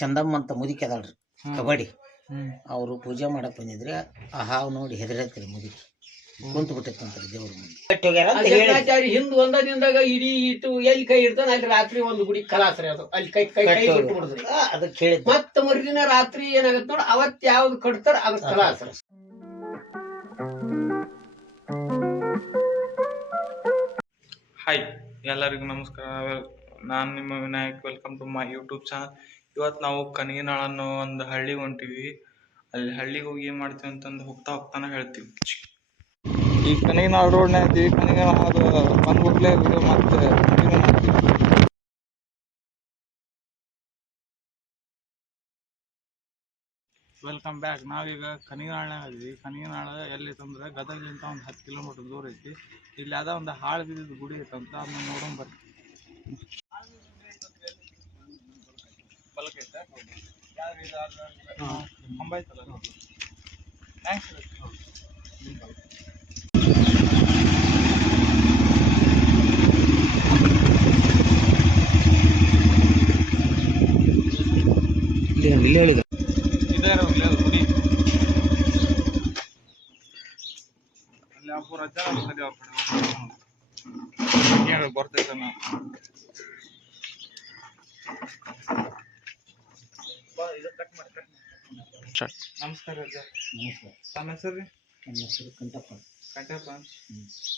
ಚಂದಮ್ಮ ಅಂತ ಮುದುಕಿ ಅದಾಳ್ರಿ ಕಬಡ್ಡಿ ಅವರು ಪೂಜೆ ಮಾಡಕ್ ಬಂದಿದ್ರಿ. ಆ ಹಾವು ನೋಡಿ ಹೆದರತ್ರಿ ಮುದುಕಿ ಕುಂತ ಬಿಟ್ಟೈತಂತ್ರಿ ದೇವ್ರ ಮುಂದೆ. ಹಿಂದ್ ಒಂದ ದಿನದಾಗ ಇಡೀ ಇಟ್ಟು ಎಲ್ಲಿ ಕೈ ಇಡ್ತಾನ ಅಲ್ಲಿ ರಾತ್ರಿ ಒಂದು ಗುಡಿ ಕಲಾಸ್ರಿ ಅದು ಅಲ್ಲಿ ಕೈ ಕೈ ಕೈ ಬಿಟ್ಟು ಬಿಡುದ್ರಿ. ಅದ ಕೇಳಿದ್ ಮತ್ತ ಮರುದಿನ ರಾತ್ರಿ ಏನಾಗತ್ತ ನೋಡ ಅವತ್ ಯಾವ್ದು ಕಟ್ತಾರ ಅದ್ ಕಲಾಸ್ರಿ. ಹಾಯ್, ಎಲ್ಲರಿಗೂ ನಮಸ್ಕಾರ. ನಾನು ನಿಮ್ಮ Vinayak. Welcome to my YouTube channel. ಇವತ್ತು ನಾವು ಕನಗಿನಾಳ ಅನ್ನೋ ಒಂದು ಹಳ್ಳಿಗೆ ಹೊಂಟಿವಿ. ಅಲ್ಲಿ ಹಳ್ಳಿಗೆ ಹೋಗಿ ಏನು ಮಾಡ್ತೀವಿ ಅಂತಂದು ಹೋಗ್ತಾನೆ ಹೇಳ್ತೀವಿ. ಈ ಕನಗಿನಾಳ ರೋಡ್ನಾಗ ಐತಿ. ಕನಗಿನಾಳ ಅದು ಬಂದು ಹೋಗ್ಲೇ ವಿಡಿಯೋ ಮತ್ತೆ ಕಂಟಿನ್ಯೂ ಮಾಡ್ತೀವಿ. Welcome back. ನಾವೀಗ ಕನಗಿನಾಳ್ನಾಗ ಇದೀವಿ. ಕನಗಿನಾಳ ಎಲ್ಲಿತ್ತಂದ್ರೆ ಗದಗಲಿಂತ ಒಂದು 10 ಕಿಲೋಮೀಟರ್ ದೂರ ಐತಿ. ಇಲ್ಲಿ ಅದ ಒಂದು ಹಾಳು ಬಿದ್ದಿದ್ದು ಗುಡಿ ಐತಂತ ಅದನ್ನ ನೋಡೋಣ ಬರ್ರಿ. ಗುಡಿ ಅಲ್ಲಿ ಅಬ್ಬರು ಅಜ್ಜ ಅವ್ರ ಕಡೆ ಬರ್ತೈತೆ. ನಾವು ನಮಸ್ಕಾರ ಅಜ್ಜ. ತಮ್ಮ ಹೆಸರು ರೀ? ನನ್ನ ಹೆಸರು ಕಂಠಪ್ಪ. ಕಂಠಪ್ಪ.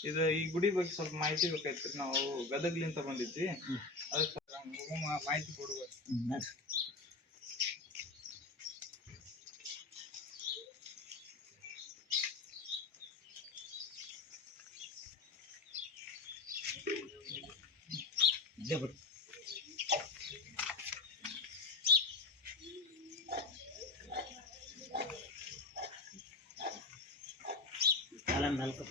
ಇದು ಈ ಗುಡಿ ಬಗ್ಗೆ ಸ್ವಲ್ಪ ಮಾಹಿತಿ ಬೇಕಾಯ್ತು. ನಾವು ಗದಗ್ಲಿಂತ ಬಂದಿದ್ವಿ, ಅದಕ್ಕೆ ಮಾಹಿತಿ ಕೊಡ್ಬೇಕು. ನಾಲ್ಕು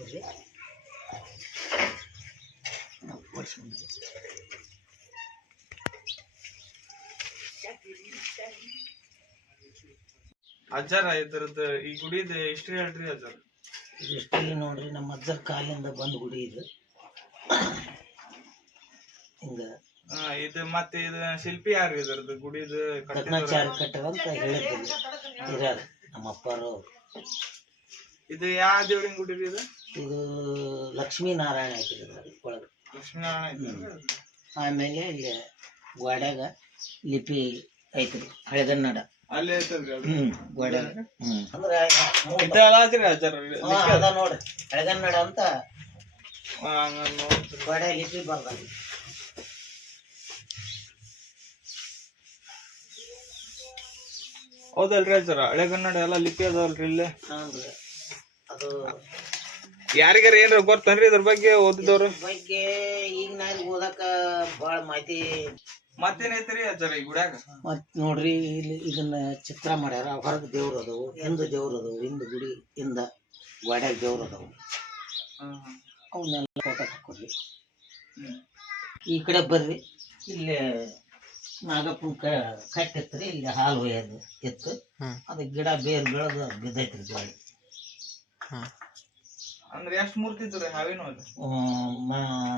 ಅಜ್ಜಾರ ಇದ್ರದ್ದು ಈ ಗುಡಿದ ಹಿಸ್ಟ್ರಿ ಹೇಳ್ರಿ ಅಜ್ಜಾರ. ಹಿಸ್ಟ್ರಿ ನೋಡ್ರಿ, ನಮ್ಮ ಅಜ್ಜರ ಕಾಲಿಂದ ಬಂದ್ ಗುಡಿ ಇದು. ಹಿಂಗ ಇದು ಮತ್ತೆ ಇದು ಶಿಲ್ಪಿ ಯಾರು ಇದ್ರದ್ದು ಗುಡಿದು ಕಟ್ನಾಚಾರ್ಯ ಕಟ್ಟರ ಅಂತ ಹೇಳಿದ್ರಿ ಹಿರಿಯರು ನಮ್ಮ ಅಪ್ಪರು. ಇದು ಯಾವ ದೇವ್ರಿನ ಗುಡಿ ರೀ ಇದು? ಇದು ಲಕ್ಷ್ಮೀ ನಾರಾಯಣ ಐತ್ರಿ ಒಳಗೆ. ಲಕ್ಷ್ಮೀನಾರಾಯಣ ಐತಿ. ಆಮೇಲೆ ಇಲ್ಲಿ ಗೋಡ್ಯಾಗ ಲಿಪಿ ಐತ್ರಿ ಹಳೆಗನ್ನಡ ಅಲ್ಲಿ ಐತಲ್ರಿ ಅದು. ಗೋಡ್ಯಾಗ ಅಂದ್ರೆ ಅದ ನೋಡ್ರಿ ಹಳೆಗನ್ನಡ ಅಂತ ಗೋಡ್ಯಾಗ ಲಿಪಿ ಬರ್ದ. ಹೌದಲ್ರಿ ಅಜ್ಜಾರ, ಹಳೆಗನ್ನಡ ಎಲ್ಲ ಲಿಪಿ ಅದಾವಲ್ರಿ ಇಲ್ಲೇ. ಅದು ಯಾರಿಗಾರ ಏನಾರ ಗೊತ್ತನ್ರಿ ಇದ್ರ ಬಗ್ಗೆ ಓದಿದವ್ರು ಬಗ್ಗೆ? ಈಗ ನಾನು ಓದಕ ಬಾಳ ಮಾಹಿತಿ. ಮತ್ತೇನೈತ್ರಿ ಅಜ್ಜಾರ ಈ ಗುಡ್ಯಾಗ? ಮತ್ ನೋಡ್ರಿ ಇಲ್ಲಿ ಇದನ್ನ ಚಿತ್ರ ಮಾಡ್ಯಾರ. ಹೊರಗ್ ದೇವ್ರು ಅದಾವು, ಹಿಂದ ದೇವ್ರು ಅದಾವು, ಹಿಂದ ಗುಡಿ ಹಿಂದ ಗೋಡ್ಯಾಗ ದೇವ್ರು ಅದಾವು. ಅವನ್ನೆಲ್ಲ ಫೋಟೋ ತಕ್ಕೊಡ್ರಿ. ಈ ಕಡೆ ಬರ್ರಿ. ಇಲ್ಲಿ ನಾಗಪ್ಪನ ಕಟ್ಟಿತ್ರಿ. ಇಲ್ಲಿ ಹಾಲು ಒಯ್ಯೋದು ಇತ್ತು. ಅದು ಗಿಡ ಬೇರ್ ಬೆಳೆದು ಬಿದ್ದೈತ್ರಿ ಗಾಳಿ. ಅಂದ್ರೆ ಎಷ್ಟು ಮೂರ್ತಿ ಇದ್ರಿ ಹಾವಿನ?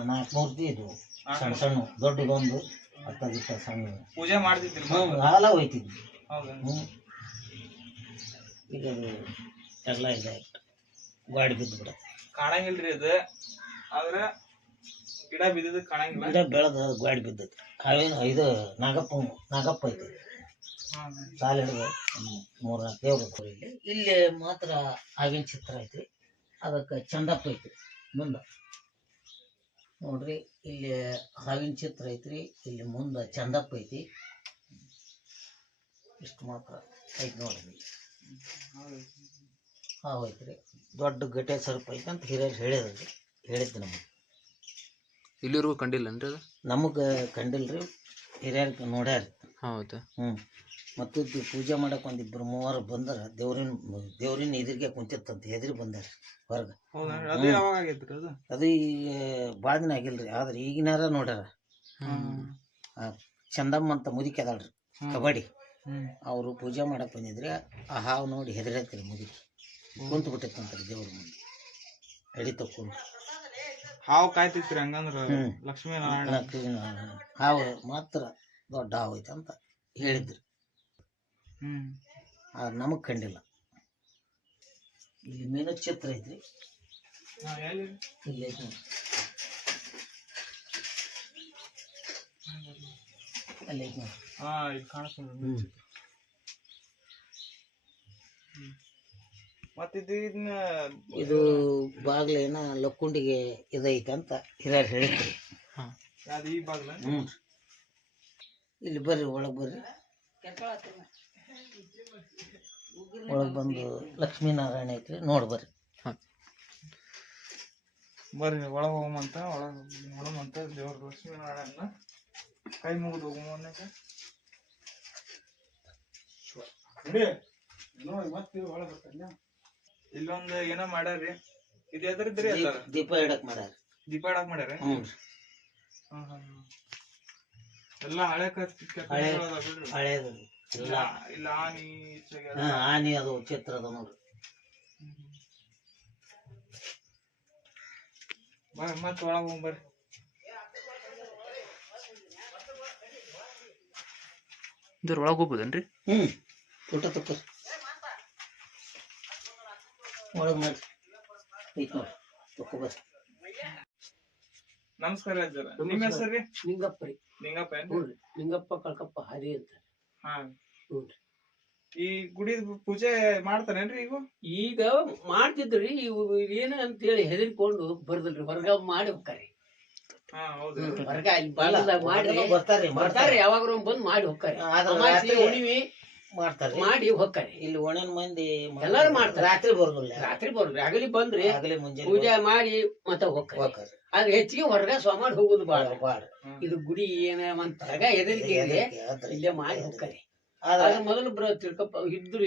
4 ಮೂರ್ತಿ ಇದ್ವು, ಸಣ್ಣ ಸಣ್ಣ. ದೊಡ್ಡದೊಂದು ಅತ್ತ ಸಣ್ಣ ಪೂಜೆ ಮಾಡ್ತಿದ್ರಿ, ಹಾಲ ಒಯ್ತಿದ್ವಿ. ಹೌದಾ? ಈಗ ಅದು ಎಲ್ಲ ಇದಾಯ್ತು, ಗಾಡಿ ಬಿದ್ದು ಬಿಡ ಕಾಣಂಗಿಲ್ರಿ ಇದು. ಆದ್ರೆ ಗಿಡ ಬಿದ್ದಿದ್ ಕಾಣಂಗಿಲ್ಲ. ಗಿಡ ಬೆಳೆದ ಗಾಡಿ ಬಿದ್ದೈತಿ. ಹಾವೇನು ಇದು ನಾಗಪ್ಪ ಐತಿ. ಸಾಲ ಹಿಡಿದು 3-4 ದೇವ್ರು. ಇಲ್ಲಿ ಮಾತ್ರ ಹಾವಿನ ಚಿತ್ರ ಐತ್ರಿ. ಅದಕ್ಕೆ ಚಂದಪ್ಪ ಐತ್ರಿ ಮುಂದ ನೋಡ್ರಿ. ಇಲ್ಲಿ ಹಾವಿನ ಚಿತ್ರ ಐತ್ರಿ. ಇಲ್ಲಿ ಮುಂದ ಚಂದಪ್ಪ ಐತಿ. ಇಷ್ಟು ಮಾತ್ರ ಐತಿ ನೋಡ್ರಿ. ಹಾವು ಐತ್ರಿ. ದೊಡ್ಡ ಗಟ್ಟೆ ಸರ್ಪ ಐತಿ ಅಂತ ಹಿರಿಯರು ಹೇಳಿದ್ದು ನಮಗೆ. ಇಲ್ಲಿವರೆಗೂ ಕಂಡಿಲ್ಲನ್ರಿ ಅದು? ನಮಗೆ ಕಂಡಿಲ್ರಿ, ಹಿರಿಯರ್ಗೆ ನೋಡ್ಯಾರಿ. ಹೌದಾ? ಮತ್ತು ಪೂಜೆ ಮಾಡಕ್ಕೆ 1-2-3 ಬಂದಾರ. ದೇವ್ರಿನ ಎದುರಿಗೆ ಕುಂತಿತ್ತಂತ ಹೆದ್ರಿ ಬಂದಾರ ಹೊರಗೆ. ಅದು ಈ ಭಾಳ ದಿನ ಆಗಿಲ್ರಿ. ಆದ್ರೆ ಈಗಿನಾರ ನೋಡ್ಯಾರ. ಚಂದಮ್ಮ ಅಂತ ಮುದುಕಿ ಅದಾಳ್ರಿ ಕಬಡ್ಡಿ. ಅವರು ಪೂಜೆ ಮಾಡಕ್ಕೆ ಬಂದಿದ್ರಿ. ಆ ಹಾವು ನೋಡಿ ಹೆದರತ್ರಿ ಮುದುಕಿ ಕುಂತ ಬಿಟ್ಟೈತಂತ್ರಿ ದೇವ್ರ ಮುಂದೆ. ಎಡಿ ತಕ್ಕೊಂಡು ಹಾವು ಕಾಯ್ತಿತ್ರಿ. ಹಂಗಂದ್ರ ಲಕ್ಷ್ಮೀ ನಾರಾಯಣ ಹಾವು ಮಾತ್ರ ದೊಡ್ಡ ಹಾವು ಐತಂತ ಹೇಳಿದ್ರು. ಹ್ಮ್ ನಮಗ್ ಕಂಡಿಲ್ಲ. ಇಲ್ಲಿ ಮೀನು ಚಿತ್ರ ಐತ್ರಿ, ಇಲ್ಲಿ ಐತಿ ನೋಡಿ. ಅಲ್ಲಿ ಐತಿ ನೋಡಿ. ಹಾ ಇದು ಕಾಣಿಸ್ತದೆ. ಮತ್ತಿದು ಇದನ್ನ ಇದು ಬಾಗ್ಲೇನ ಲಕ್ಕುಂಡಿಗೆ ಇದೈತೆ ಅಂತ ಹಿರಿಯರು ಹೇಳಿದ್ರಿ. ಅದು ಈ ಬಾಗ್ಲ. ಇಲ್ಲಿ ಬರ್ರಿ, ಒಳಗೆ ಬರ್ರಿ. ಒಳಗೆ ಬಂದು ಲಕ್ಷ್ಮೀನಾರಾಯಣ ಐತ್ರಿ, ನೋಡಿ ಬರ್ರಿ. ಬರ್ರಿ ಒಳಗೆ ಹೋಗಮಂತ, ಒಳಗೆ ನೋಡಮಂತ. ದೇವ್ರ ಲಕ್ಷ್ಮೀನಾರಾಯಣ ಕೈ ಮುಗಿದು ಹೋಗಮನ್ನಕ ನೋಡಿ. ಮತ್ತೆ ಒಳಗೆ ಬರ್ತಾನೆ. ಇಲ್ಲೊಂದು ಏನೋ ಮಾಡ್ಯಾರಿ. ಇದು ಎದ್ರದ್ರಿ? ದೀಪ ಇಡಕ್ ಮಾಡ್ಯಾರ. ದೀಪ ಇಡಕ್ ಮಾಡ್ಯಾರ. ಎಲ್ಲ ಹಳೆ ಹಳೇದು ಇಲ್ಲ ಇಲ್ಲ ಆನಿ ಆನಿ ಅದು ಚಿತ್ರ ಅದ ನೋಡ್ರಿ. ಬರ್ರಿ ಮತ್ತೆ ಒಳಗೆ ಹೋಗ್ಬರ್ರಿ. ಇದ್ರ ಒಳಗೆ ಹೋಗ್ಬೋದೇನ್ರಿ? ಊಟ ತಕ್ಕ ಒಳಗೆ ಮಾಡ್ರಿ, ಐತ್ ನೋಡ್ರಿ, ತಕ್ಕೊಬರ್ರಿ. ನಮಸ್ಕಾರ ಅಜ್ಜರ. ನಿಮ್ಮ ಹೆಸರು ರೀ? ಲಿಂಗಪ್ಪ ರೀ. ಲಿಂಗಪ್ಪ ಏನ್ರಿ? ಹ್ಞೂ ರೀ, ಲಿಂಗಪ್ಪ ಕಳ್ಕಪ್ಪ ಹರಿ ಅಂತ. ಹಾ. ಹ್ಞೂ ರೀ. ಈ ಗುಡಿ ಪೂಜೆ ಮಾಡ್ತಾರೇನ್ರಿ ಈಗ? ಈಗ ಮಾಡ್ತಿದ್ರಿ, ಇವು ಏನ ಅಂತೇಳಿ ಹೆದರ್ಕೊಂಡು ಬರ್ದಲ್ರಿ, ಹೊರಗ ಮಾಡಿ ಹೋಗ್ತಾರೆ. ಹಾ ಹೌದು. ಹೊರಗ ಅಲ್ಲಿ ಬಾಗಲ್ದಾಗ ಮಾಡಿ ಬರ್ತಾರ್ರಿ, ಬರ್ತಾರೆ, ಯಾವಾಗ್ರ ಬಂದ್ ಮಾಡಿ ಹೋಗ್ತಾರೆ. ಉಣಿವಿ ಮಾಡ್ತಾರೆ, ಮಾಡಿ ಹೋಗ್ತಾರೆ. ಇಲ್ಲಿ ಒಣನ್ ಮಂದಿ ಎಲ್ಲಾರು ಮಾಡ್ತಾರೆ. ರಾತ್ರಿ ಬರೋದಿಲ್ಲ, ರಾತ್ರಿ ಬರ್ರಿ, ಆಗಲಿ ಬಂದ್ರಿ ಆಗಲಿ ಮುಂಜಾನೆ ಪೂಜೆ ಮಾಡಿ ಮತ್ತೆ ಹೋಗ್ತಾರೆ. ಆದ್ರೆ ಹೆಚ್ಚಿಗೆ ಹೊರಗ ಸ್ವಾಮಾಡ್ ಹೋಗುದು ಬಾಳ. ಇದು ಗುಡಿ ಏನ ಅಂತ ಹೊರಗ ಹೆದರಿಕೆ ಇದೆ, ಇಲ್ಲೇ ಮಾಡಿ ಹೋಗ್ತಾರೆ. ಆದ್ರೆ ಮೊದಲು ತಿಳ್ಕಪ್ಪ ಇದ್ರು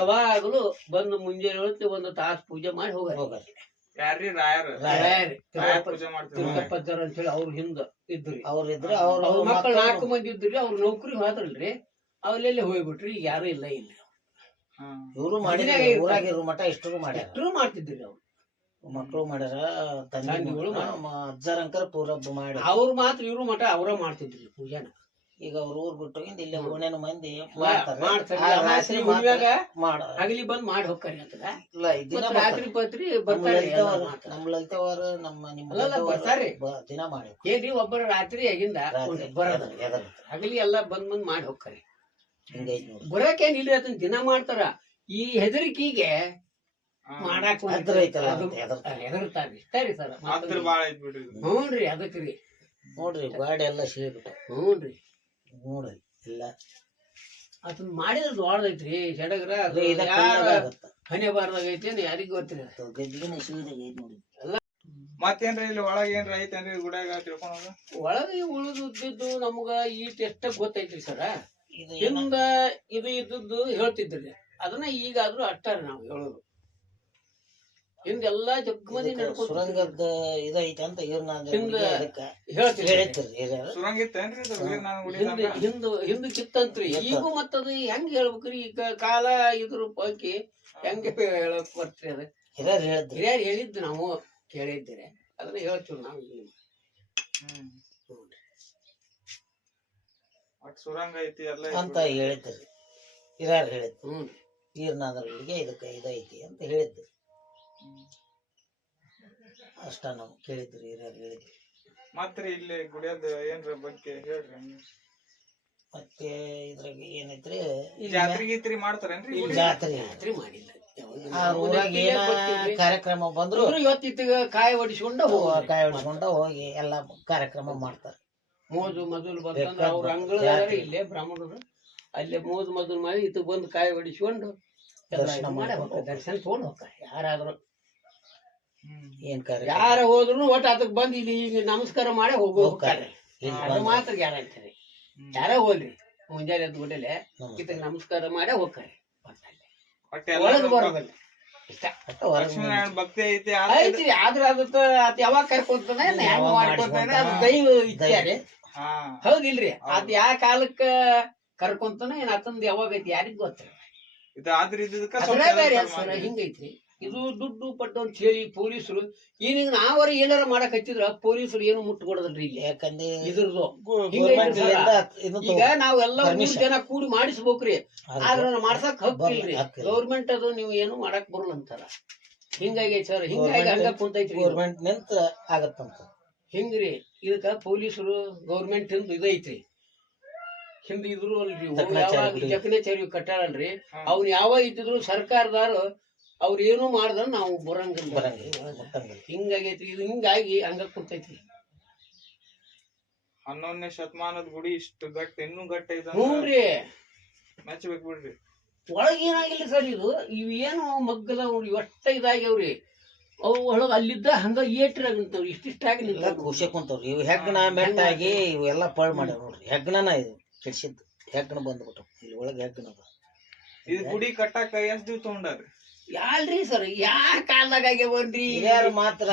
ಯಾವಾಗಲೂ ಬಂದು ಮುಂಜಾನೆ ಹೊತ್ತು ಒಂದು ತಾಸು ಪೂಜೆ ಮಾಡಿ ಹೋಗಾರ. ಯಾರ್ರಿ? ರಾಯರ್ ಪೂಜೆ ಮಾಡ್ತಾರೆ. ತಿಳ್ಕಪ್ಪಜ್ಜರ್ ಅಂತ ಹೇಳಿ ಅವ್ರ ಹಿಂದ ಇದ್ರಿ. ಅವ್ರಿದ್ರು, ಅವ್ರ ಮಕ್ಕಳು 4 ಮಂದಿ ಇದ್ರಿ. ಅವ್ರ ನೌಕರಿ ಹೋದ್ರಲ್ರಿ, ಅವ್ಲೆಲ್ಲಿ ಹೋಗ್ಬಿಟ್ರಿ. ಈಗ ಯಾರು ಇಲ್ಲ ಇಲ್ಲಿ. ಇವ್ರು ಮಾಡಿದ್ರೆ ಊರಾಗಿರೋ ಮಠ ಇಷ್ಟರು ಮಾಡ್ಯಾರ, ಎಷ್ಟರು ಮಾಡ್ತಿದ್ರಿ. ಅವ್ರು ಮಕ್ಕಳು ಮಾಡ್ಯಾರ, ತಂಗಿಗಳು ಅಜ್ಜರಂಕರ ಪೂರಬ್ಬ ಮಾಡಿ. ಅವ್ರು ಮಾತ್ರ ಇವ್ರು ಮಠ ಅವ್ರ ಮಾಡ್ತಿದ್ರಿ ಪೂಜೆನ. ಈಗ ಅವ್ರ ಊರ್ ಬಿಟ್ಟು ಇಲ್ಲಿ ಓಣೆನ ಮಂದಿ ಆಗಲಿ ಬಂದ್ ಮಾಡಿ ಹೋಗ್ತಾರೆ ಅಂತದ. ರಾತ್ರಿ ಪತ್ರಿ ಬರ್ತಾರೆ, ನಮ್ ಲಲಿತವಾರ ಬರ್ತಾರೆ ದಿನ ಮಾಡಿ ಏನ್ರಿ. ಒಬ್ಬರ ರಾತ್ರಿ ಆಗಿಂದ ಬರೋದ ಆಗಲಿ ಎಲ್ಲ ಬಂದ್ ಮಾಡಿ ಹೋಗ್ತಾರೆ. ಬರಕೇನ್ ಇಲ್ರಿ, ಅದನ್ನ ದಿನ ಮಾಡ್ತಾರ. ಈ ಹೆದರಿಕೆಗೆ ಮಾಡಾಕ ಹೆದರ್ತಾರ್ರಿ. ಸರಿ ಸರ್. ಹ್ಞೂನ್ರಿ, ಅದಕ್ರಿ ನೋಡ್ರಿ ಗಾಡಿ ಎಲ್ಲ ಸಿಗ್ಬಿಟ್ಟು. ಹ್ಞೂನ್ರಿ, ನೋಡ್ರಿ ಎಲ್ಲ ಅದನ್ನ ಮಾಡಿದ್ರ ದೊಡ್ಡದೈತ್ರಿ. ಸಡಗ್ರ ಹನೆ ಬಾರ್ದಾಗೈತಿ, ಯಾರಿಗ ಗೊತ್ತಿರ. ಗದ್ದಿನ ನೋಡಿ. ಮತ್ತೇನ್ರಿ ಇಲ್ಲಿ ಒಳಗೆ ಏನ್ರ ಐತೇನ್ರಿ ಗುಡಿಯಾಗ ತಿಳ್ಕೊಳೋದು? ಒಳಗೆ ಉಳಿದಿದ್ದು ನಮ್ಗ ಈಟ್ ಎಷ್ಟ ಗೊತ್ತೈತ್ರಿ ಸರ. ಹಿಂದ ಇದು ಇದ್ದದ್ದು ಹೇಳ್ತಿದ್ರಿ, ಅದನ್ನ ಈಗಾದ್ರೂ ಅಷ್ಟಾರ ನಾವು ಹೇಳೋದು. ಹಿಂದೆಲ್ಲಾ ಜಗ್ ಮಂದಿ ಸುರಂಗದ ಇದೈತೆ ಅಂತ ಹಿಂದಕ್ಕಿತ್ತಂತ್ರಿ. ಈಗ ಮತ್ತದು ಹೆಂಗ್ ಹೇಳ್ಬೇಕ್ರಿ? ಈಗ ಕಾಲ ಇದ್ರ ಬಗ್ಗೆ ಹೆಂಗ ಹೇಳಕ್ ಬರ್ತ್ರಿ? ಅದ ಹಿರಿಯರ್ ಹೇಳಿದ್ದು ನಾವು ಕೇಳಿದ್ದೀರಿ, ಅದನ್ನ ಹೇಳ್ತೀವಿ ನಾವು. ಸುರಂಗ ಐತಿ ಎಲ್ಲ ಅಂತ ಹೇಳಿದ್ರಿ, ಹಿರಿಯರ್ ಹೇಳಿದ್ರು. ಈರ್ನಾದ್ರಿಗೆ ಇದಕ್ಕೆ ಇದೈತಿ ಅಂತ ಹೇಳಿದ್ರು. ಅಷ್ಟ ನಾವು ಕೇಳಿದ್ರಿ, ಹಿರಿಯರ್ ಹೇಳಿದ್ರಿ. ಮತ್ರಿ ಇಲ್ಲಿ ಗುಡಿಯದ ಏನ್ರ ಬಗ್ಗೆ ಹೇಳ್ರಿ. ಮತ್ತೆ ಇದ್ರಾಗ ಏನೈತ್ರಿ, ಜಾತ್ರೆ ಗೀತ್ರಿ ಮಾಡ್ತಾರೇನ್ರಿ? ಜಾತ್ರೆ ಮಾಡಿಲ್ಲ. ಊರಾಗ ಏನ ಕಾರ್ಯಕ್ರಮ ಬಂದ್ರು ಇವತ್ತಿಗ ಕಾಯಿ ಹೊಡಿಸ್ಕೊಂಡ ಹೋಗಿ ಎಲ್ಲಾ ಕಾರ್ಯಕ್ರಮ ಮಾಡ್ತಾರ. ಮೋದು ಮೊದಲು ಬಂದ್ರ ಅವ್ರ ಅಂಗಳ ಇಲ್ಲೇ ಬ್ರಾಹ್ಮಣರು ಅಲ್ಲೇ ಮೋದು ಮೊದಲು ಮಾಡಿ ಇದು ಬಂದು ಕಾಯಿ ಹೊಡಿಸ್ಕೊಂಡು ದರ್ಶನ ತಗೊಂಡ್ ಹೋಗ್ತಾರೆ. ಯಾರಾದ್ರು ಏನ್ ಕಾರ್ಯ ಯಾರ ಹೋದ್ರು ಒಟ್ಟು ಅದಕ್ ಬಂದ್ ಇಲ್ಲಿ ಈಗ ನಮಸ್ಕಾರ ಮಾಡಿ ಹೋಗ್ತಾರೆ. ಅದು ಮಾತ್ರ ಗ್ಯಾರಂಟಿ. ಯಾರ ಹೋಗ್ರಿ ಮುಂಜಾನೆ ಎದ್ದು ಗುಡ್ಡಲೆ ಇದಕ್ಕೆ ನಮಸ್ಕಾರ ಮಾಡೇ ಹೋಗ್ತಾರೆ. ಒಳಗ್ ಬರೋದಿಲ್ಲ. ಭಕ್ತಿ ಐತಿ ಐತಿ. ಆದ್ರ ಅದ್ ಯಾವಾಗ ಕರ್ಕೊಂತಾನೆ ಹೆಂಗ್ ಮಾಡ್ಕೊಂತಾನೆ ಅದು ದೈವ ಇಚ್ಛೆ. ಹೌದಿಲ್ರಿ? ಅದ್ ಯಾವ ಕಾಲಕ್ಕ ಕರ್ಕೊಂತಾನೆ ಏನ್ ಅತಂದ್ ಯಾವಾಗ ಐತಿ ಯಾರಿಗ್ ಗೊತ್ತ. ಹಿಂಗೈತ್ರಿ. ಇದು ದುಡ್ಡು ಪಟ್ಟು ಅಂತ ಹೇಳಿ ಪೊಲೀಸರು ಈಗ ನಾವರ ಏನಾರ ಮಾಡಕ್ ಹಚ್ಚಿದ್ರ ಪೊಲೀಸರು ಏನು ಮುಟ್ಟುಕೊಡೋದಲ್ರಿ ಇಲ್ಲಿ. ಯಾಕಂದ್ರೆ ಇದ್ರದ್ದು ಗೌರ್ಮೆಂಟ್ ಈಗ ನಾವೆಲ್ಲ 3 ಜನ ಕೂಡಿ ಮಾಡಿಸ್ಬೇಕ್ರಿ, ಆದ್ರ ಮಾಡ್ಸಕ್ ಹಕ್ಕಿಲ್ರಿ. ಗೌರ್ಮೆಂಟ್ ಅದು ನೀವು ಏನು ಮಾಡಕ್ ಬರಲ್ಲ ಅಂತಾರ. ಹಿಂಗಾಗಿ ಸರ್ ಹಿಂಗಾಗಿ ಹಂಗ ಕುಂತೈತ್ರಿ. ಗೌರ್ಮೆಂಟ್ ನಿಂತ ಆಗತ್ತಂತ ಹಿಂಗ್ರಿ. ಇದಕ್ಕ ಪೊಲೀಸರು ಗೌರ್ಮೆಂಟ್ ಇದೈತ್ರಿ. ಹಿಂದ ಇದ್ರು ಅಲ್ರಿ ಜಕಣಾಚಾರಿ ಕಟ್ಟಾರಲ್ರಿ, ಅವ್ನ ಯಾವ ಇದ್ದಿದ್ರು ಸರ್ಕಾರದಾರು ಅವ್ರ ಏನು ಮಾಡ್ದ ನಾವು ಬರಂಗಿಲ್ಲ. ಹಿಂಗಾಗೈತ್ರಿ. ಇದು ಹಿಂಗಾಗಿ ಹಂಗ ಕುಂತೈತ್ರಿ. 11ನೇ ಶತಮಾನದ ಗುಡಿ ಇಷ್ಟು ಗಟ್ಟ ಇನ್ನೂ ಗಟ್ಟ ಐತ. ಹ್ಞೂನ್ರಿ, ಮೆಚ್ಚಬೇಕು ಬಿಡ್ರಿ. ಒಳಗ್ ಏನಾಗಿಲ್ಲ ಸರ್. ಇವು ಏನು ಮಗ್ಗಲ ಒಟ್ಟ ಇದಾಗ್ಯಾವ್ರಿ. ಅವು ಒಳಗ ಅಲ್ಲಿದ್ದ ಹಂಗ ಏಟ್ರಾಗಿಂತವ್ರಿ, ಇಷ್ಟಿಷ್ಟಾಗಿ ನಿಂತ ಖುಷಿ ಕುಂತವ್ರಿ. ಇವು ಹೆಗ್ಗಣ ಮೆಟ್ಟಾಗಿ ಇವೆಲ್ಲ ಪಳ್ ಮಾಡ್ಯಾರ ನೋಡ್ರಿ. ಹೆಗ್ಗಣನ ಇದು ಕೆಡ್ಸಿದ್ದು. ಹೆಗ್ಗಣ ಬಂದ್ಬಿಟ್ಟು ಇಲ್ಲಿ ಒಳಗೆ ಹೆಗ್ಗಣ ಅದ. ಇದು ಗುಡಿ ಕಟ್ಟಾಕ ಎಷ್ಟ್ ದಿವ್ಸ ತಗೊಂಡಾರಿ? ಯಾಲ್ರಿ ಸರ್, ಯಾ ಕಾಲದಾಗ ಆಗ್ಯಾವನ್ರಿ. ಮಾತ್ರ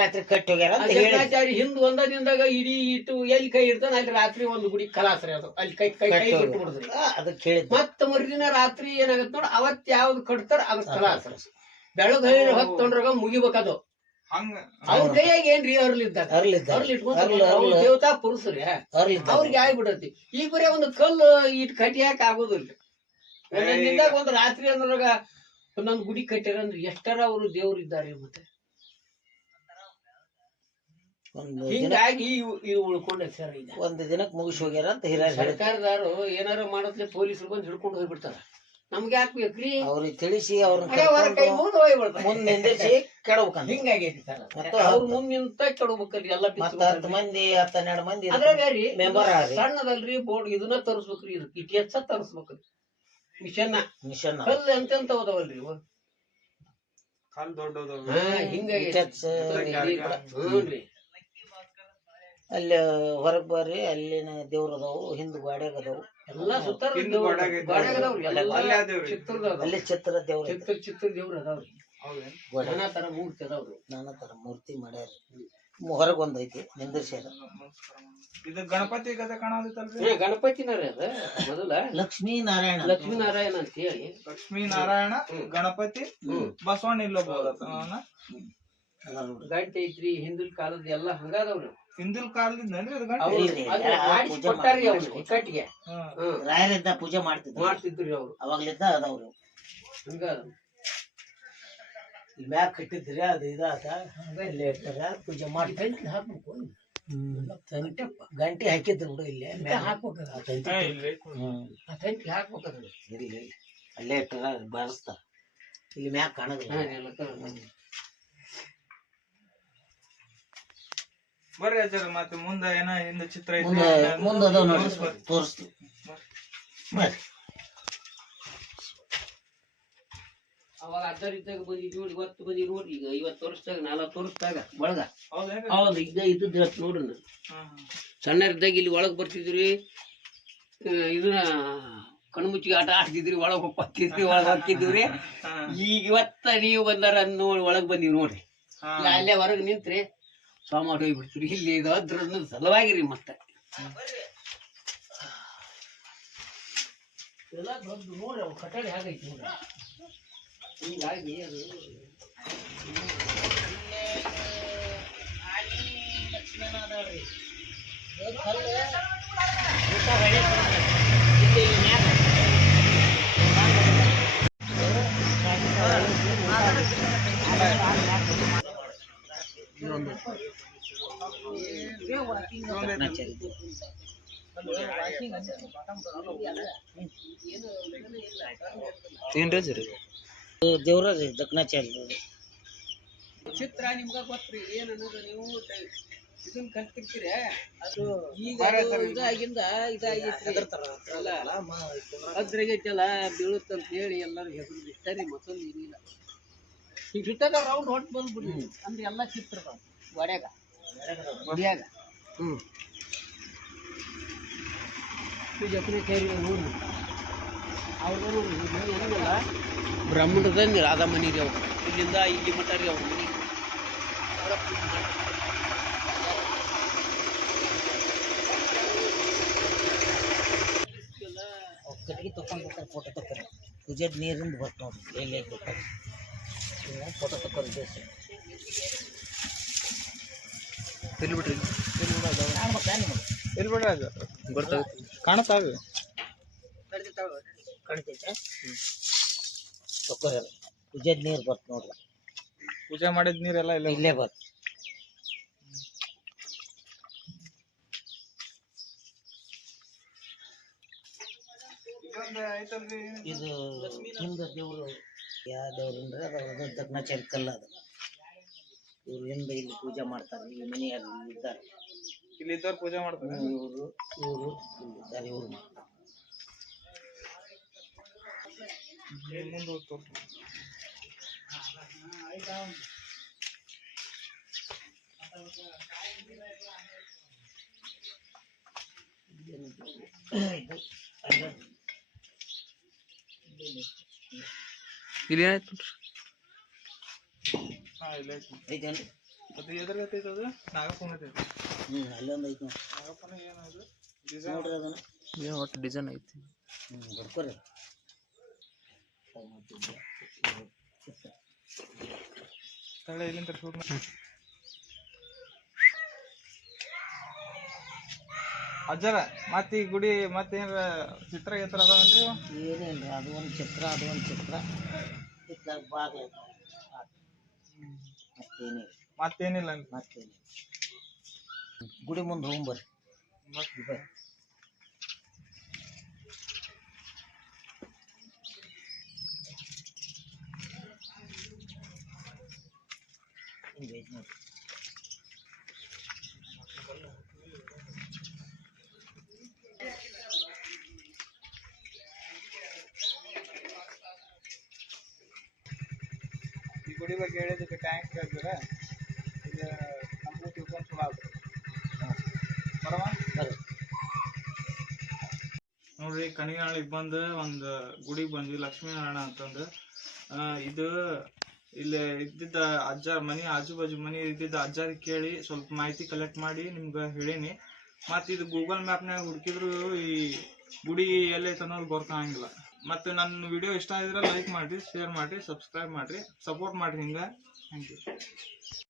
ರಾತ್ರಿ ಕಟ್ಟಿ ಹೋಗ್ಯಾರ ಅಂತ ಹೇಳಿ. ಜಕಣಾಚಾರಿ ಹಿಂದ್ ಒಂದ ದಿನದಾಗ ಇಡೀ ಇಟ್ಟು ಎಲ್ಲಿ ಕೈ ಇಡ್ತಾನ ಅಲ್ಲಿ ರಾತ್ರಿ ಒಂದು ಗುಡಿ ಕಲಾಸ್ರಿ. ಅದು ಅಲ್ಲಿ ಕೈ ಕೈ ಕೈ ಬಿಟ್ಟು ಬಿಡುದ್ರಿ. ಅದಕ್ಕೆ ಹೇಳಿದ್ ಮತ್ತ ಮರುದಿನ ರಾತ್ರಿ ಏನಾಗತ್ತ ನೋಡ, ಅವತ್ ಯಾವ್ದು ಕಟ್ತಾರ ಅದ್ ಕಲಾಸ್ರ. ಬೆಳಗ್ ಹೊತ್ತೊಂಡ್ರಾಗ ಮುಗಿಬೇಕದು. ಹಂಗ ಅವ್ರ ಕೈಯಾಗ ಏನ್ರಿ ಅರ್ಲಿದ್ದಾಗ ಅರ್ಲಿ ದೇವತಾ ಪುರುಷರಿ ಅವ್ರಿಗೆ ಆಗ್ಬಿಡತಿ. ಈಗ ಬರೀ ಒಂದು ಕಲ್ಲು ಇಟ್ ಕಟ್ಟಿಯಾಕ ಆಗೋದಿಲ್ರಿ. ಒಂದೊಂದಿದ್ದಾಗ ಒಂದು ರಾತ್ರಿ ಅಂದ್ರಾಗ ಒಂದೊಂದು ಗುಡಿ ಕಟ್ಟ್ಯಾರ ಅಂದ್ರೆ ಎಷ್ಟರ ಅವರು ದೇವ್ರು ಇದ್ದಾರೆ. ಮತ್ತೆ ಹಿಂಗಾಗಿ ಇವು ಉಳ್ಕೊಂಡೈತಿ ಸರ್. ಈಗ ಒಂದ್ ದಿನಕ್ ಮುಗಿಸಿ ಹೋಗ್ಯಾರ ಅಂತ ಹಿರಿಯರು ಸರ್ಕಾರದಾರು ಏನಾರ ಮಾಡತ್ಲೆ ಪೊಲೀಸರು ಬಂದು ಹಿಡ್ಕೊಂಡು ಹೋಗ್ಬಿಡ್ತಾರ. ನಮ್ಗೆ ಯಾಕೆ ಬೇಕ್ರಿ? ಅವ್ರಿಗೆ ತಿಳಿಸಿ ಅವ್ರನ್ನ ಕೈ ಮುಂದೆ ಹೋಗ್ಬಿಡ್ತಾರ. ಮುಂದ್ ನಿಂದಿರ್ಸಿ ಕೆಡಬೇಕಂತ. ಹಿಂಗಾಗೈತಿ ಸರ್. ಅವ್ರ ಮುಂದ್ ನಿಂತ ಕೆಡಬೇಕಲ್ರಿ ಎಲ್ಲ. 10 ಮಂದಿ 12 ಮಂದಿ ಅದ್ರಾಗ ರೀ ಮೆಂಬರ್ ಸಣ್ಣದಲ್ರಿ ಬೋರ್ಡ್ ಇದನ್ನ ತರಿಸ್ಬೇಕ್ರಿ. ಇದಕ್ಕೆ ಇಟಿಎಸ್ ತರಿಸ್ಬೇಕ್ರಿ. ಮಿಷನ್ ಕಲ್ಲು ಎಂತೆಂತ ಹೋದವಲ್ರಿ ಇವ. ಕಾಲ್ ದೊಡ್ಡದವ. ಹಿಂಗಾಗಿ ಹ್ಞೂನ್ರಿ. ಅಲ್ಲಿ ಹೊರಗ್ ಬರ್ರಿ, ಅಲ್ಲಿನ ದೇವ್ರ ಅದಾವು, ಹಿಂದ್ ಗೋಡ್ಯಾಗ ಅದಾವು ಎಲ್ಲಾ ಸುತ್ತಾರ ಅಲ್ಲಿ ಚಿತ್ರ ದೇವ್ರ ಚಿತ್ರ ದೇವ್ರ ಅದಾವ್ರಿ. ನಾನಾ ತರ ಮೂರ್ತಿ ಅದಾವ್ರಿ. ನಾನಾ ತರ ಮೂರ್ತಿ ಮಾಡ್ಯಾರ. ಹೊರಗ್ ಒಂದ್ ಐತಿ ನಿಂದಿರ್ಸ್ಯಾರ. ಇದು ಗಣಪತಿ ಗದ ಕಾಣೋದಿತ್ತಲ್ರಿ? ಗಣಪತಿನಾರ ಅದ ಮೊದಲ ಲಕ್ಷ್ಮೀ ನಾರಾಯಣ ಅಂತ ಹೇಳಿ. ಲಕ್ಷ್ಮೀ ನಾರಾಯಣ ಗಣಪತಿ ಬಸವಣ್ಣ ಇಲ್ಲೊಬ್ಬ ಗಂಟೆ ಐತ್ರಿ. ಹಿಂದಿನ ಕಾಲದ ಎಲ್ಲಾ ಹಂಗಾದವ್ರಿ. ಹಿಂದಿನ ಕಾಲದಿಂದ ಕಟ್ಟಿಗೆ ರಾಯರಿದ್ದ ಪೂಜೆ ಮಾಡ್ತಿದ್ರಿ ಅವ್ರು. ಅವಾಗ್ಲಿದ್ದ ಅದಾವ್ರಿ. ಹಂಗ ಮ್ಯಾಗ ಕಟ್ಟಿದ್ರಿ. ಅದು ಇದಾತ ಇಲ್ಲಿ ಇರ್ತಾರ ಪೂಜೆ ಮಾಡಿ ಹಾಕ್ಬೇಕು. ಗಂಟೆ ಹಾಕಿದ್ರು ಬಿಡು. ಇಲ್ಲೇ ಹಾಕ್ಬೇಕ ಹಾಕ್ಬೇಕದ್ರಿ. ಇಲ್ಲಿ ಅಲ್ಲೇ ಇಟ್ಟಾರ ಬಾರಿಸ್ತಾರ. ಇಲ್ಲಿ ಮ್ಯಾಗ ಕಾಣೋದಿಲ್ಲ. ಬರ್ರಿ ಅಜ್ಜಾರ, ಮತ್ತೆ ಮುಂದ ಏನ ಹಿಂದ ಚಿತ್ರ ಮುಂದ ತೋರಿಸ್ತೀವಿ. ಅವಾಗ ಅಜ್ಜರಿದ್ದಾಗ ಬಂದಿದ್ವಿ ನೋಡಿ. ಇವತ್ತು ಬಂದಿ ನೋಡಿ. ಈಗ 50 ವರ್ಷದಾಗ 40 ವರ್ಷದಾಗ ಒಳಗ ಹೌದು ಈಗ ಇದ್ದದ್ದು ನೋಡ್ರಿ. ಸಣ್ಣರಿದ್ದಾಗ ಇಲ್ಲಿ ಒಳಗ್ ಬರ್ತಿದ್ರಿ. ಇದನ್ನ ಕಣ್ಮುಚ್ಚಿಗೆ ಆಟ ಆಡ್ತಿದ್ರಿ. ಒಳಗ್ ಹೋಗ್ತಿದ್ರಿ, ಒಳಗ್ ಹಾಕಿದ್ವಿ. ಈಗ ಇವತ್ತ ನೀವು ಬಂದಾರ ನೋಡಿ ಒಳಗ್ ಬಂದಿವಿ ನೋಡ್ರಿ. ಅಲ್ಲೇ ಹೊರಗ್ ನಿಂತ್ರಿ ಸಾಮಾನು ಹೋಗ್ಬಿಡ್ತೀರಿ. ಇಲ್ಲಿ ಇದು ಅದ್ರ ಸಲುವಾಗಿರಿ. ಮತ್ತೆ ಎಲ್ಲ ದೊಡ್ಡ ನೋಡ್ರಿ ಅವ್ರು ಕಟ್ಟಡ ಹೇಗೈತಿ ನೋಡ್ರಿ. ಹಿಂಗಾಗಿ ಅದು ದೇವ್ರ ದಕ್ಷಿಣಾಚಾರ್ಯ ಚಿತ್ರ ನಿಮ್ಗ ಗೊತ್ತ್ರಿ ಏನ್ ಅನ್ನೋದು. ನೀವು ಇದನ್ನ ಕಲ್ತಿರ್ತೀರಿ. ಅದು ಈಗ ಇದಾಗಿಂದ ಇದಾಗೈತ್ರಿ. ಅದ್ರಾಗೈತಲ್ಲ ಬೀಳುತ್ತಂತ ಹೇಳಿ ಎಲ್ಲರೂ ಹೆಸರು ಬಿಡ್ತಾರಿ. ಮತ್ತೊಂದು ಏನಿಲ್ಲ. ಈಗ ಸುತ್ತಾಗ ರೌಂಡ್ ಹೊಟ್ಟು ಬಂದ್ಬಿಡ್ರಿ. ಅಂದ್ರೆ ಎಲ್ಲಾ ಚಿತ್ರಗಳು ಗೋಡ್ಯಾಗ ಗುಡಿಯಾಗ. ಜಕಣಾಚಾರ್ಯ ನೋಡ್ರಿ. ಅವ್ರು ನೋಡ್ರಿ ಏನಿಲ್ಲ ಬ್ರಾಹ್ಮಣದಲ್ಲಿ ರಾಧಾ ಮನಿ ರೀ. ಅವ್ರು ಇಲ್ಲಿಂದ ಇಲ್ಲಿ ಮಟ್ಟ ರೀ ಅವ್ರ ಮನಿ. ಕಟ್ಟಿಗೆ ತಕೊಂಡ್ ಫೋಟೋ ತಕ್ತಾರೆ. ಪೂಜೆದ ನೀರಿಂದ ಬರ್ತ ನೋಡ್ರಿ ಎಲ್ಲಿ ಫೋಟೋ ತಕ್ಕೋರಿ ದೇಶ ಎಲ್ಲಿ ಬಿಡ್ರಿ ಎಲ್ಲಿ ಬಿಡ್ರಿ ಅದು ಗೊತ್ತಾಗುತ್ತೆ ಕಾಣತಾವೆ ಕಾಣ್ತೈತೆ ತಕ್ಕೋರಿ ಪೂಜೆದ ನೀರು ಬರ್ತ ನೋಡ್ರಿ ಪೂಜೆ ಮಾಡಿದ ನೀರೆಲ್ಲ ಇಲ್ಲ ಇಲ್ಲೇ ಬರ್ತ ಇದು ಹಿಂದ ದೇವರು ಯಾವ ದೇವ್ರು ಅಂದ್ರೆ ಅದು ದಗ್ನಾಚಾರಿ ಕಲ್ಲ ಅದು ಇವ್ರು ಹಿಂದೆ ಇಲ್ಲಿ ಪೂಜೆ ಮಾಡ್ತಾರೆ ಈ ಮನೆಯಾಗ ಇದ್ದಾರೆ ಇಲ್ಲಿ ಇದ್ದವ್ರು ಪೂಜೆ ಮಾಡ್ತಾರೆ ಇವರು ಇಲ್ಲಿದ್ದಾರೆ ಇವ್ರು ಮಾಡ್ತಾರೆ ಮುಂದೆ ಹೋಗ್ತಾರೆ ಇಲ್ಲಿ ಏನಾಯ್ತು ನೋಡ್ರಿ ಹಾಂ ಇಲ್ಲ ಐತಿ ಐತೇನ್ರಿ ಅದು ಎದುರ್ಗತ್ತೈತೆ ಅದು ನಾಗಪ್ಪನ ಐತೈತಿ ಅಲ್ಲೊಂದು ಐತಿ ನೋಡಿ ನಾಗಪ್ಪನ ಏನದು ನೋಡ್ರಿ ಅದನ್ನ ಏನು ಒಟ್ಟು ಡಿಸೈನ್ ಐತಿ ಬರ್ಕೋರಿ ತಳೆ ಇಲ್ಲಿಂದ ಶೂಟ್ ಅಜ್ಜರ ಮತ್ತೆ ಈ ಗುಡಿ ಮತ್ತೇನಾರ ಚಿತ್ರ ಗಿತ್ರ ಅದಾವನ್ರಿ ಏನಿಲ್ಲ ಅದು ಒಂದು ಚಿತ್ರ ಇತ್ಲಾಗ ಬಾಗ್ಲ ಮತ್ತೇನಿಲ್ಲ ಮತ್ತೇನಿಲ್ಲ ಮತ್ತೇನಿಲ್ಲ ಗುಡಿ ಮುಂದೆ ಹೋಗ್ಬರ್ರಿ ಬರ್ರಿ ಹಿಂಗೈತೆ ನೋಡ್ರಿ ಈ ಗುಡಿ ಬಗ್ಗೆ ಹೇಳಿದಕ್ಕೆ ಟ್ಯಾಂಕ್ ಹೇಳ್ತೀರ ಈಗ ನಮಗೂ ತಿಳ್ಕೊಂಡು ಚಲೋ ಆಗ್ತದೆ ಬರವ ಬರ್ರಿ ನೋಡ್ರಿ ಕಣಿಗಾಳಿಗೆ ಬಂದು ಒಂದು ಗುಡಿಗೆ ಬಂದ್ವಿ ಲಕ್ಷ್ಮೀನಾರಾಯಣ ಅಂತಂದು ಇದು ಇಲ್ಲಿ ಇದ್ದಿದ್ದ ಅಜ್ಜಾರ್ ಮನೆ ಆಜು ಬಾಜು ಮನೆ ಇದ್ದಿದ್ದ ಅಜ್ಜಾರಿಗೆ ಕೇಳಿ ಸ್ವಲ್ಪ ಮಾಹಿತಿ ಕಲೆಕ್ಟ್ ಮಾಡಿ ನಿಮ್ಗೆ ಹೇಳೀನಿ ಮತ್ತು ಇದು ಗೂಗಲ್ ಮ್ಯಾಪ್ನಾಗ ಹುಡುಕಿದ್ರು ಈ ಗುಡಿ ಎಲ್ಲೈತೆ ಅನ್ನೋದು ಗೊತ್ತಾಗಂಗಿಲ್ಲ ಮತ್ತು ನನ್ನ ವಿಡಿಯೋ ಇಷ್ಟ ಆಗಿದ್ರೆ ಲೈಕ್ ಮಾಡಿರಿ ಶೇರ್ ಮಾಡಿರಿ ಸಬ್ಸ್ಕ್ರೈಬ್ ಮಾಡಿರಿ ಸಪೋರ್ಟ್ ಮಾಡಿರಿ ಹಿಂಗೆ ಥ್ಯಾಂಕ್ ಯು